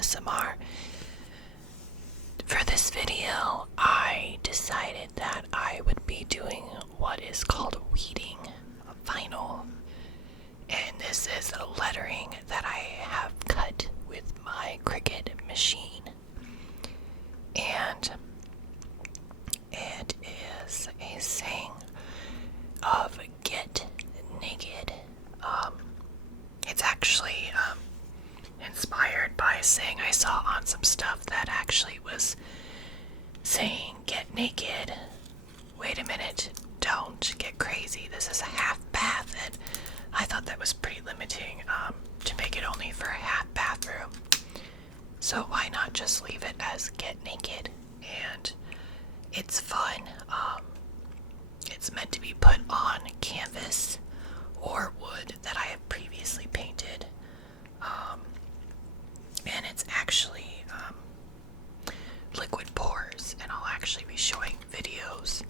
ASMR. For this video, I decided that I would be doing what is called weeding vinyl. And this is a lettering that I have cut with my Cricut machine. And it is a saying of get naked. It's actually inspired by a saying I saw on some stuff that actually was saying get naked. Wait a minute, don't get crazy. This is a half bath, and I thought that was pretty limiting to make it only for a half bathroom. So why not just leave it as get naked? And it's fun. It's meant to be put on canvas or wood that I have previously painted. And it's actually liquid pours, and I'll actually be showing videos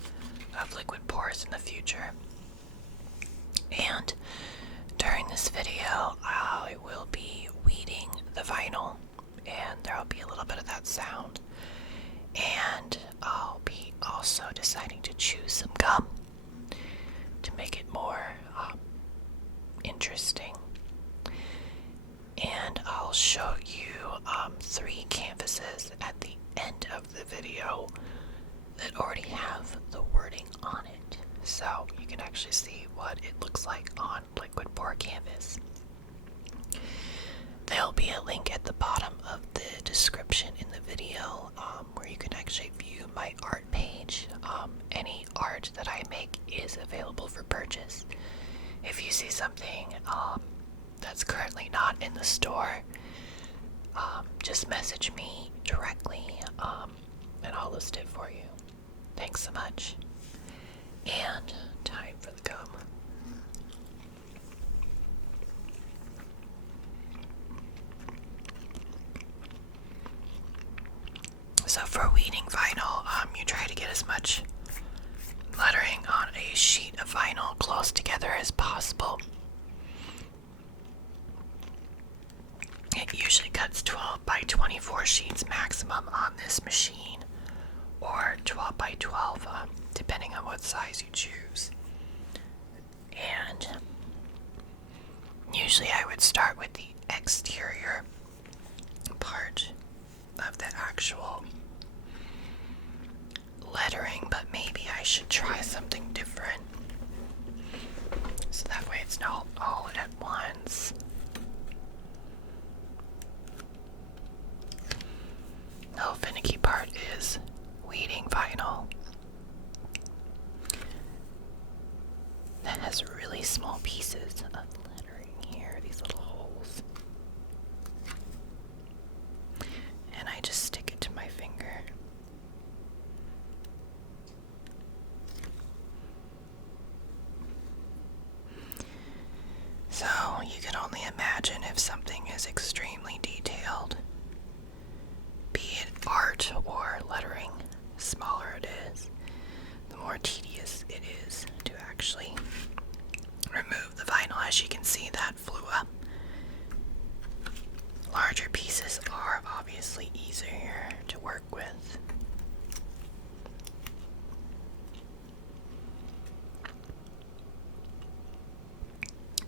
of liquid pours in the future. And during this video, I will be weeding the vinyl, and there will be a little bit of that sound. And I'll be also deciding to choose some gum to make it more interesting. And I'll show you 3 canvases at the end of the video that already have the wording on it, so you can actually see what it looks like on liquid pour canvas. There'll be a link at the bottom of the description in the video where you can actually view my art page. Any art that I make is available for purchase. If you see something that's currently not in the store, just message me directly and I'll list it for you. Thanks so much. And time for the gum. So for weeding vinyl, you try to get as much lettering on a sheet of vinyl close together as possible. It usually cuts 12 by 24 sheets maximum on this machine, or 12 by 12, depending on what size you choose. And usually I would start with the exterior part of the actual lettering, but maybe I should try something different, so that way it's not all at once. The whole finicky part is weeding vinyl. That has really small pieces of lettering here, these little holes. And I just stick it to my finger. So you can only imagine if something is extremely detailed, be it art or lettering, the smaller it is, the more tedious it is to actually remove the vinyl. As you can see, that flew up. Larger pieces are obviously easier to work with.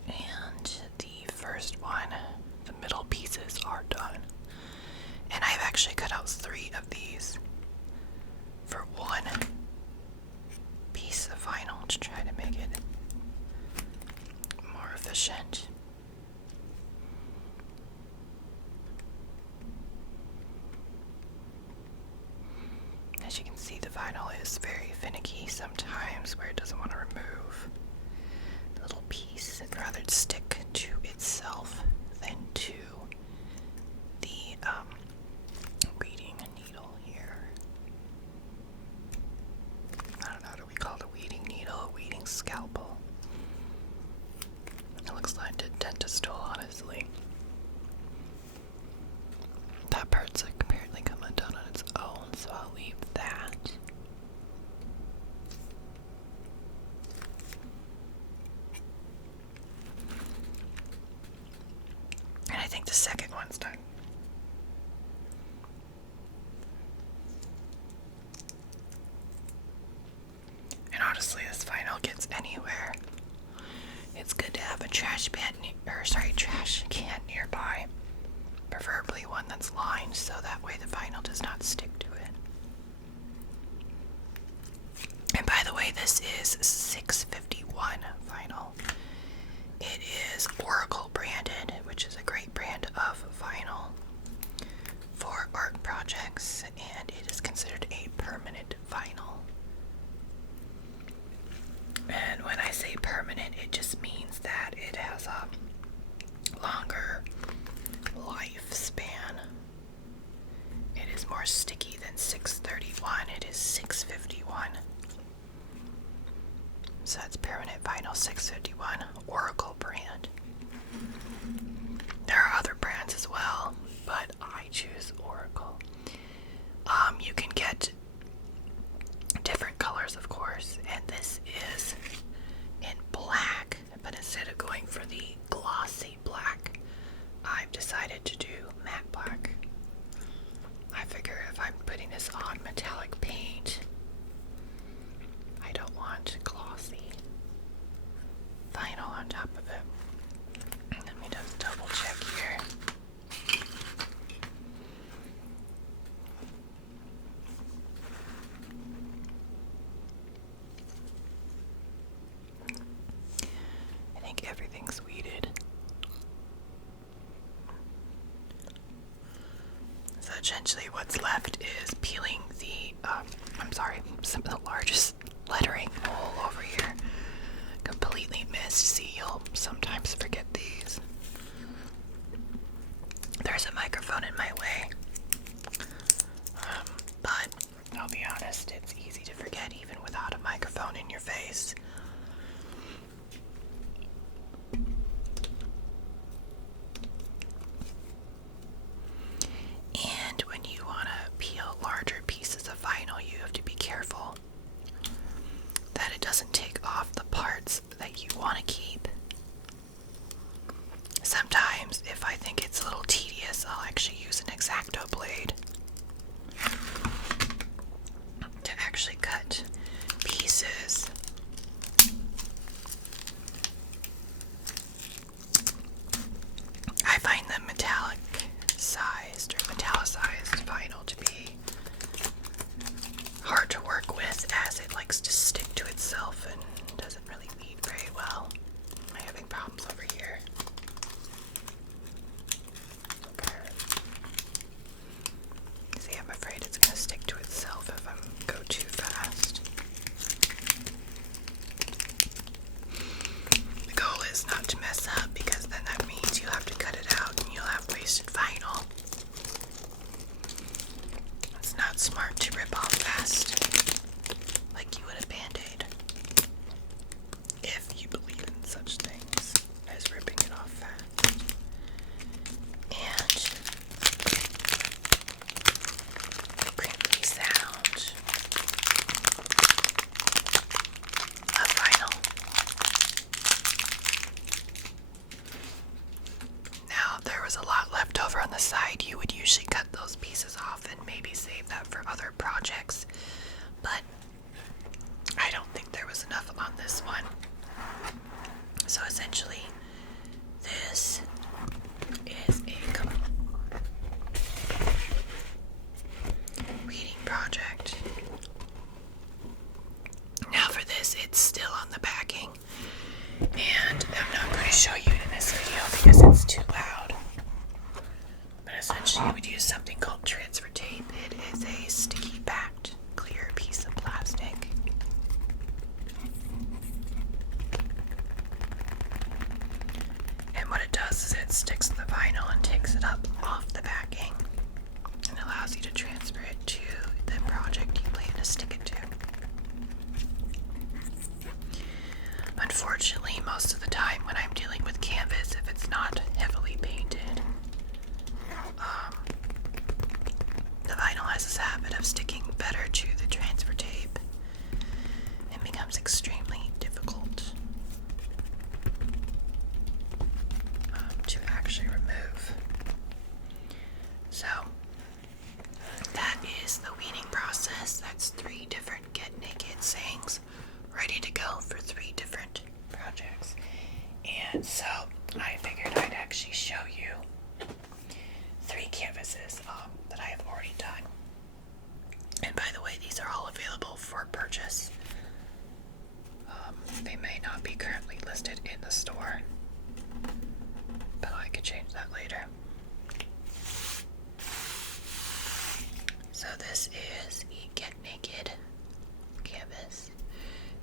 And the first one, the middle pieces are done. And I've actually cut out 3 of these for one piece of vinyl to try to make it more efficient. As you can see, the vinyl is very finicky sometimes, where it doesn't want to remove the little piece. It'd rather stick to itself than to the weeding needle here. I don't know, do we call it a weeding needle, a weeding scalpel? It looks like a dentist tool, honestly. That part's apparently come undone on its own, so I'll leave that. And I think the second one's done. Honestly, this vinyl gets anywhere. It's good to have a trash can nearby. Preferably one that's lined so that way the vinyl does not stick to it. And by the way, this is 651 vinyl. It is Oracle branded, which is a great brand of vinyl for art projects, and it is considered a permanent vinyl. And when I say permanent, it just means that it has a longer lifespan. It is more sticky than 631. It is 651. So that's permanent vinyl 651, Oracle brand. There are other brands as well, but I choose Oracle. You can get different colors, of course, and this is in black, but instead of going for the glossy black, I've decided to do matte black. I figure if I'm putting this on metallic paint, I don't want glossy vinyl on top of it. Let me just double check here. I think everything's weeded. So essentially what's left is peeling some of the largest lettering all over here. Completely missed. See, you'll sometimes forget these. There's a microphone in my way. But I'll be honest, it's easy to forget even without a microphone in your face. And when you want to peel larger pieces of vinyl, you have to be careful that it doesn't take off the parts that you want to keep. Sometimes, if I think it's a little tedious, I'll actually use an X-Acto blade to actually cut pieces. I find the metallicized vinyl to be hard to work with, as it likes to stick to itself and doesn't really weed very well. I'm having problems over here. Okay. See, I'm afraid it's going to stick to itself if I go too fast. The goal is not to mess up, because then that means you'll have to cut it out and you'll have wasted vinyl. It's not smart to rip off fast like you would a Band-Aid, if you believe in such things as ripping it off fast. And the crinkly sound of vinyl. Now, there was a lot left over on the side. You would usually cut those pieces off and maybe save that for other projects, but I don't think there was enough on this one. So essentially, this is a reading project. Now for this, it's still on the backing, and I'm not going to show you in this video because it's too loud. But essentially, you would use something called transfer tape. It is a sticky backed clear piece of plastic. And what it does is it sticks to the vinyl and takes it up off the backing and allows you to transfer it to the project you plan to stick it to. Unfortunately, most of the time when I'm dealing with canvas, if it's not heavily painted, the vinyl has this habit of sticking better to the transfer tape and becomes extremely difficult to actually remove. So that is the weeding process. That's 3 different Get Naked sayings ready to And so I figured I'd actually show you 3 canvases that I have already done. And by the way, these are all available for purchase. They may not be currently listed in the store, but I could change that later. So this is a Get Naked canvas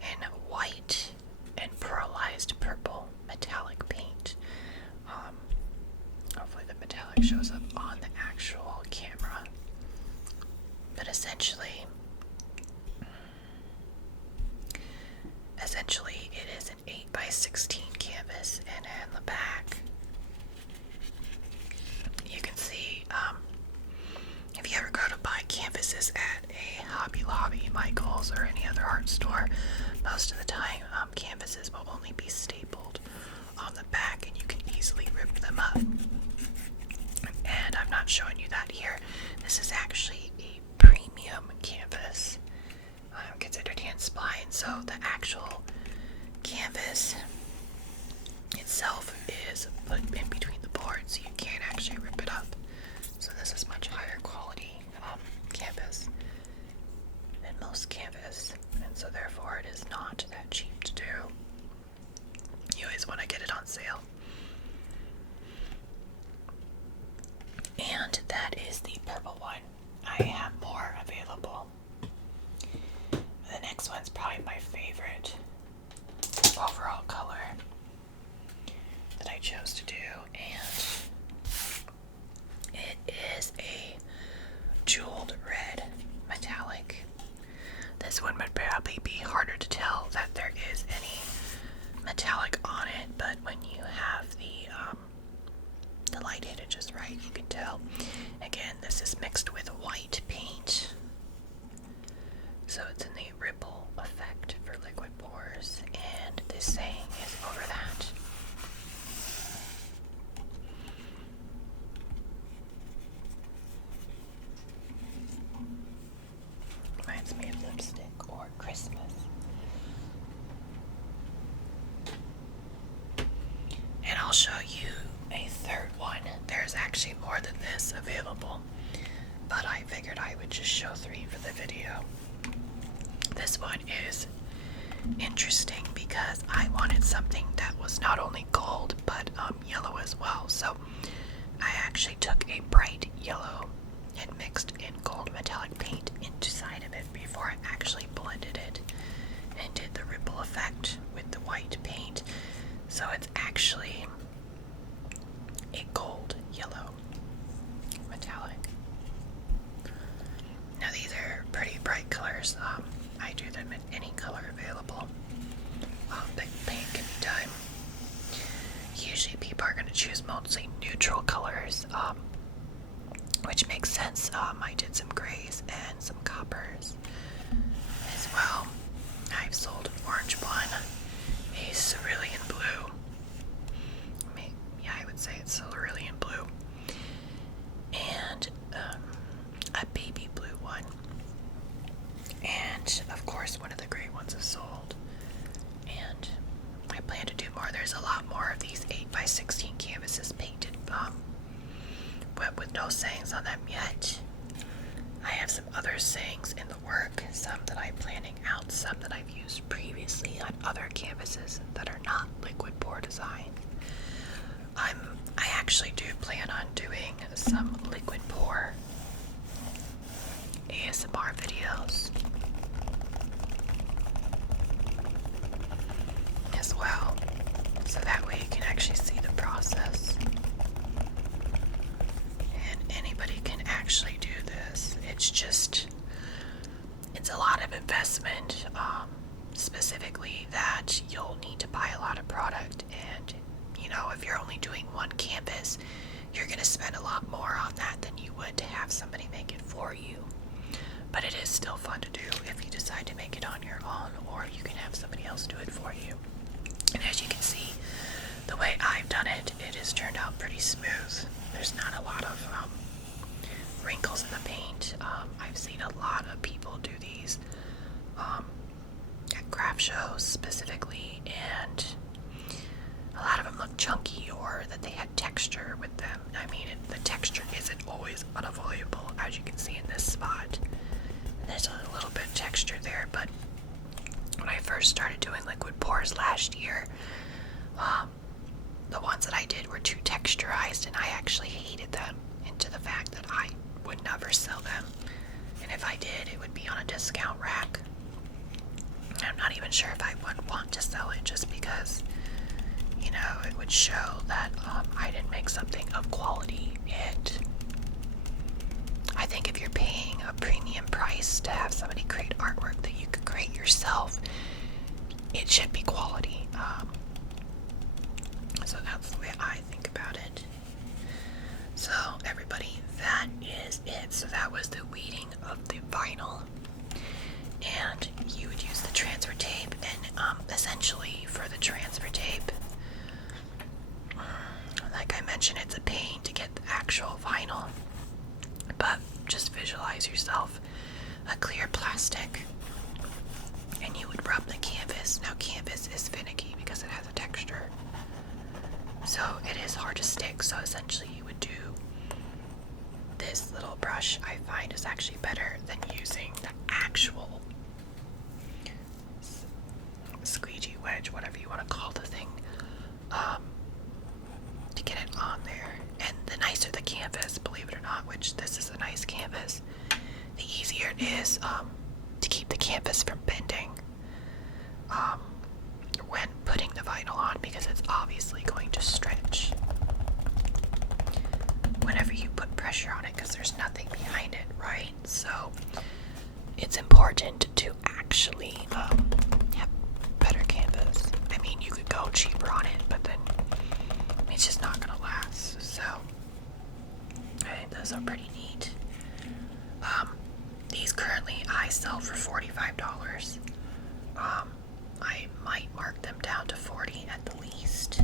in white and pearlized purple metallic paint. Hopefully the metallic shows up on the actual camera. But essentially it is an 8x16 canvas, and in the back you can see, if you ever go to buy canvases at a Hobby Lobby, Michael's, or any other art store, most of the time canvases will only be stapled on the back and you can easily rip them up. And I'm not showing you that here. This is actually a premium canvas, considered hand spline, so the actual canvas itself is put in between the boards, so you can't actually rip it up. So this is much higher quality canvas than most canvas, and so therefore it is not that cheap to do. You always want to get it on sale. And that is the purple one. I have more available. The next one's probably my favorite overall color that I chose to do, and it is a jeweled red metallic. This one would probably be harder to tell that there is any metallic on it, but when you have the light hit it just right, you can tell. Again, this is mixed with white paint, so it's in the ripple effect for liquid pours, and this saying is over that. Reminds me of lipstick or Christmas. And I'll show you a third one. There's actually more than this available, but I figured I would just show 3 for the video. This one is interesting because I wanted something that was not only gold but yellow as well. So I actually took a bright yellow and mixed in gold metallic paint inside of it before I actually blended it and did the ripple effect with the white paint. So it's actually a gold yellow metallic. Now these are pretty bright colors. I do them in any color available. The paint can be done. Usually people are going to choose mostly neutral colors, which makes sense. I did some grays and some coppers as well. I've sold an orange one, a cerulean blue. I would say it's cerulean blue, and a baby blue one, and of course one of the gray ones is sold. And I plan to do more. There's a lot more of these 8x16 canvases painted, with no sayings on them yet. I have some other sayings in the work, some that I'm planning out, some that I've used previously on other canvases that are not liquid pour design. I actually do plan on doing some liquid pour ASMR videos as well, so that way you can actually see the process and anybody can actually do this. It's a lot of investment, specifically that you'll need to buy a lot of product, and if you're only doing one canvas, you're going to spend a lot more on that than you would to have somebody make it for you. But it is still fun to do if you decide to make it on your own, or you can have somebody else do it for you. And as you can see, the way I've done it, it has turned out pretty smooth. There's not a lot of wrinkles in the paint. I've seen a lot of people do these at craft shows specifically, and a lot of them look chunky or that they had texture with them. I mean, the texture isn't always unavoidable, as you can see in this spot. There's a little bit of texture there, but when I first started doing liquid pours last year, the ones that I did were too texturized, and I actually hated them into the fact that I would never sell them. And if I did, it would be on a discount rack. I'm not even sure if I would want to sell it, just because, you know, it would show that I didn't make something of quality. And I think if you're paying a premium price to have somebody create artwork that you could create yourself, it should be quality. So that's the way I think about it. So everybody, that is it. So that was the weeding of the vinyl. And you would use the transfer tape, and essentially for the transfer tape, like I mentioned, it's a pain to get the actual vinyl, but just visualize yourself a clear plastic, and you would rub the canvas. Now canvas is finicky because it has a texture, so it is hard to stick. So essentially you would do this little brush. I find is actually better than using the actual squeegee wedge, whatever you want to call the thing, to get it on there. And the nicer the canvas, believe it or not, which this is a nice canvas, the easier it is to keep the canvas from bending when putting the vinyl on, because it's obviously going to stretch whenever you put pressure on it, because there's nothing behind it, right? So it's important to actually have better canvas. I mean, you could go cheaper on it, but then it's just not gonna last. So I think those are pretty neat. These currently I sell for $45. I might mark them down to $40 at the least,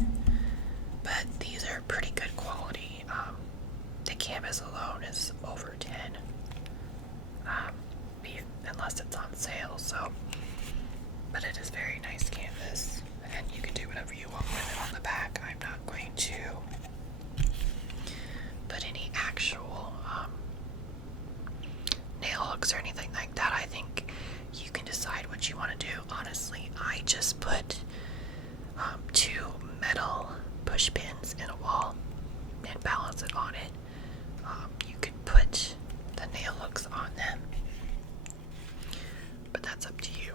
but these are pretty good quality. The canvas alone is over 10, unless it's on sale. So, but it is very nice canvas, and you can do whatever you want with it on the back. I'm not going to put any actual nail hooks or anything like that. I think you can decide what you want to do. Honestly, I just put 2 metal push pins in a wall and balance it on it. You could put the nail hooks on them, but that's up to you.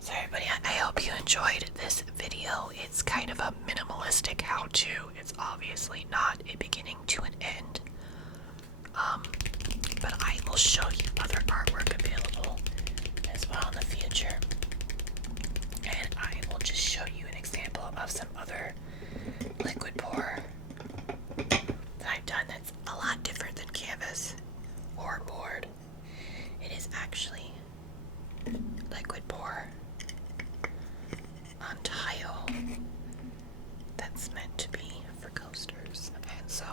So everybody, I hope you enjoyed this video. It's kind of a minimalistic how-to. It's obviously not a beginning to an end. But I will show you other artwork available as well in the future. And I will just show you an example of some other liquid pour that I've done that's a lot different than canvas or board. It is actually liquid pour on tile that's meant to be for coasters. And so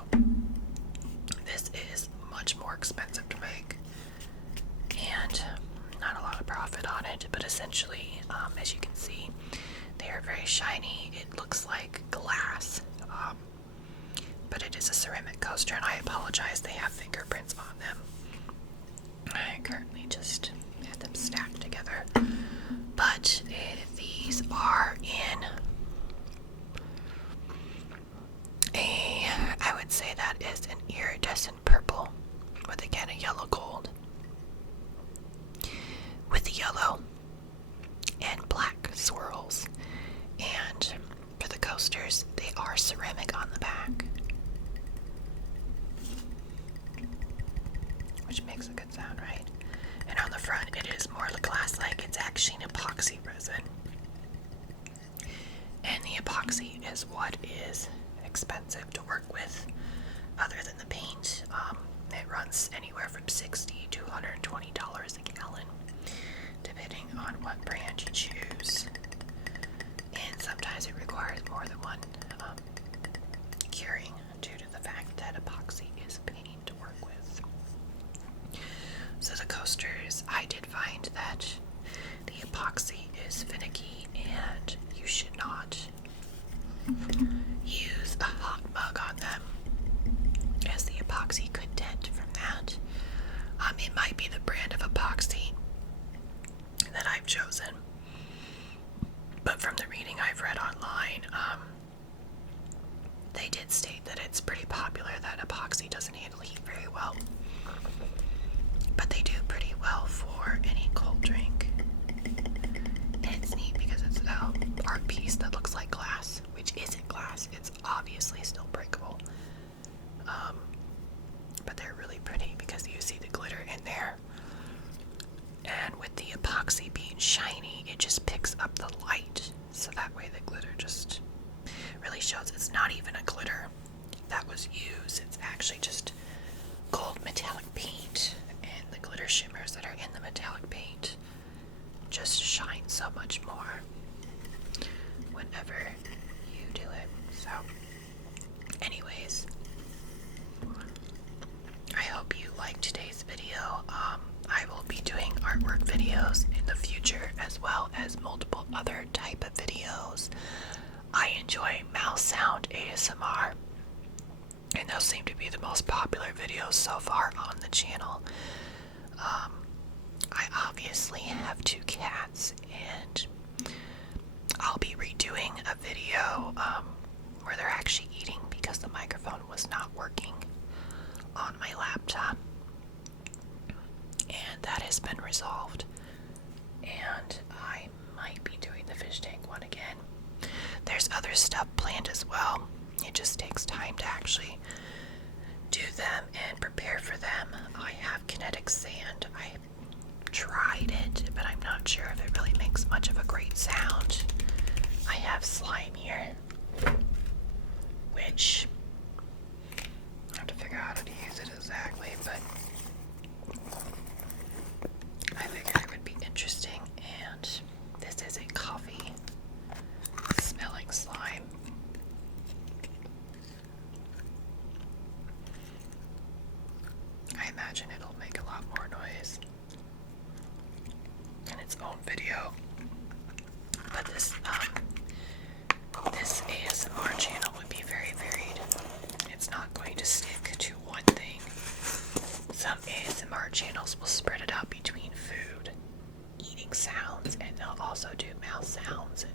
this is much more expensive to make and not a lot of profit on it, but essentially, as you can see, they are very shiny. It looks like glass, but it is a ceramic coaster, and I apologize, they have fingerprints on them. I currently just have them stacked together, but these are in I would say that is an iridescent purple with, again, a yellow gold, with the yellow and black swirls. And for the coasters, they are ceramic on the back, which makes a good sound, right? And on the front, it is more glass-like. It's actually an epoxy resin, and the epoxy is what is expensive to work with, other than the paint. It runs anywhere from $60 to $120 a gallon, depending on what brand you choose. And sometimes it requires more than one curing, due to the fact that epoxy is a pain to work with. So the coasters, I did find that the epoxy is finicky, and you should not chosen. But from the reading I've read online, they did state that it's pretty popular, that epoxy doesn't handle heat very well. But they do pretty well for any cold drink. And it's neat because it's an art piece that looks like glass, which isn't glass. It's obviously still breakable. But they're really pretty because you see the glitter in there. And with the epoxy being shiny, it just picks up the light. So that way the glitter just really shows. It's not even a glitter that was used. It's actually just gold metallic paint. And the glitter shimmers that are in the metallic paint just shine so much more whenever you do it. So, anyways, I hope you liked today's video. I will be doing artwork videos in the future as well as multiple other type of videos. I enjoy mouse sound ASMR, and those seem to be the most popular videos so far on the channel. I obviously have 2 cats, and I'll be redoing a video where they're actually eating because the microphone was not working on my laptop, and that has been resolved. And I might be doing the fish tank one again. There's other stuff planned as well. It just takes time to actually do them and prepare for them. I have kinetic sand. I tried it, but I'm not sure if it really makes much of a great sound. I have slime here, which I have to figure out how to use it exactly, but I figured it would be interesting. And this is a coffee smelling slime. I imagine it'll make a lot more noise in its own video. But this ASMR channel would be very varied. It's not going to stick to one thing. Some ASMR channels will spread it out between food, eating sounds, and they'll also do mouth sounds and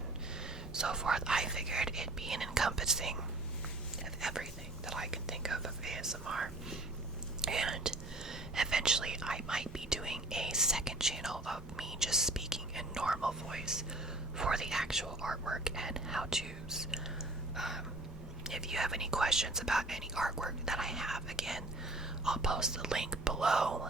so forth. I figured it'd be an encompassing of everything that I can think of ASMR. And eventually I might be doing a second channel of me just speaking in normal voice for the actual artwork and how-tos. If you have any questions about any artwork that I have, again, I'll post the link below.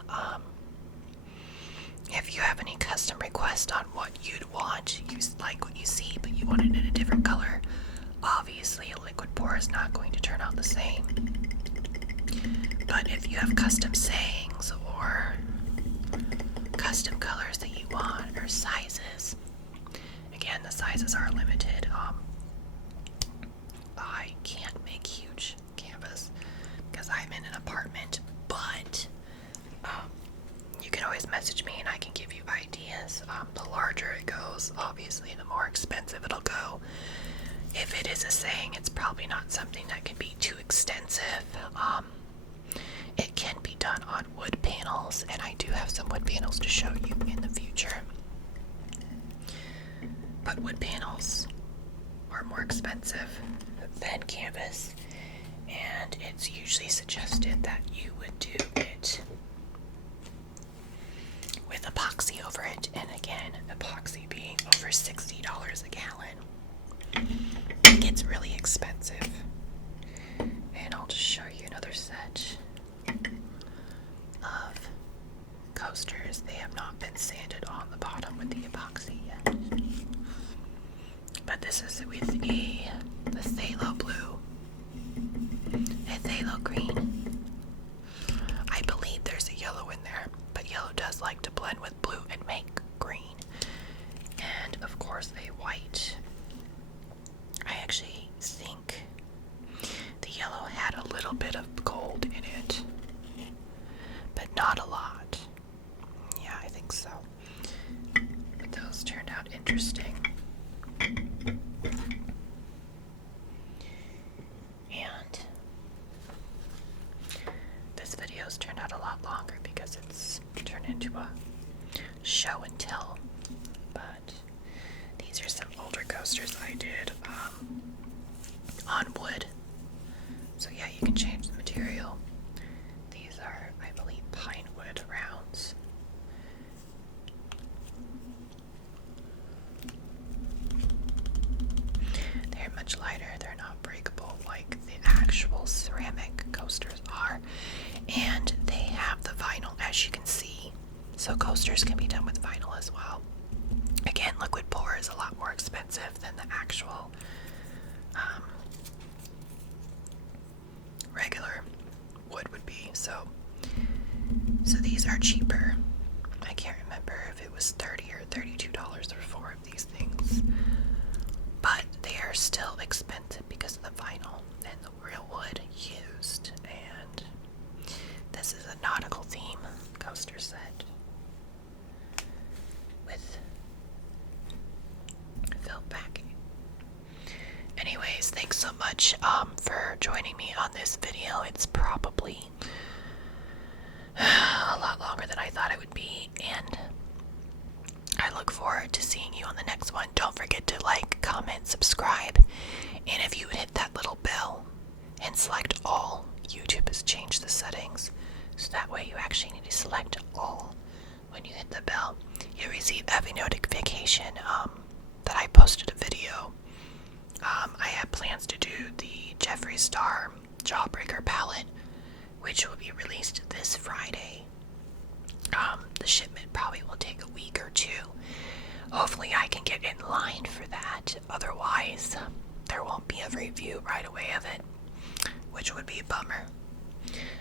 If you have any custom requests on what you'd want, you like what you see, but you want it in a different color, obviously a liquid pour is not going to turn out the same. But if you have custom sayings or custom colors that you want or sizes, again, the sizes are limited. I can't make huge canvas because I'm in an apartment, but you can always message me and I can give you ideas. The larger it goes, obviously, the more expensive it'll go. If it is a saying, it's probably not something that can be too extensive. It can be done on wood panels, and I do have some wood panels to show you in the future. But wood panels are more expensive than canvas, and it's usually suggested that you would do it with epoxy over it, and again, epoxy being over $60 a gallon, it gets really expensive. And I'll just show you another set of coasters. They have not been sanded on the bottom with the epoxy yet. But this is with the phthalo blue, a phthalo green. I believe there's a yellow in there, but yellow does like to blend with blue and make green. And of course a white. I actually think the yellow had a little bit of gold in it, but not a lot. Yeah, I think so. But those turned out interesting. And this video's turned out a lot longer because it's turned into a show and tell. But I did on wood. So yeah, you can change the material. These are, I believe, pine wood rounds. They're much lighter. They're not breakable like the actual ceramic coasters are. And they have the vinyl, as you can see. So coasters can be done with vinyl as well. Again, liquid pour is a lot more expensive than the actual regular wood would be. So these are cheaper. I can't remember if it was $30 or $32 for 4 of these things, but they are still expensive because of the vinyl and the real wood used. And this is a nautical theme coaster set with felt backing. Anyways, thanks so much for joining me on this video. It's probably a lot longer than I thought it would be, and I look forward to seeing you on the next one. Don't forget to like, comment, subscribe, and if you would hit that little bell and select all. YouTube has changed the settings, so that way you actually need to select all when you hit the bell. You'll receive every notification that I posted a video. I have plans to do the Jeffree Star Jawbreaker palette, which will be released this Friday. The shipment probably will take a week or two. Hopefully I can get in line for that. Otherwise, there won't be a review right away of it, which would be a bummer.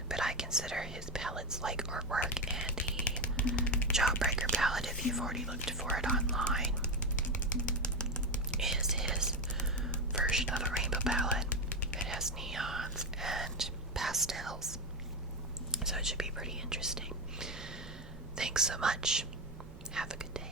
But I consider his palettes like artwork, and the Jawbreaker palette, if you've already looked for it online, is his version of a rainbow palette. It has neons and pastels, so it should be pretty interesting. Thanks so much. Have a good day.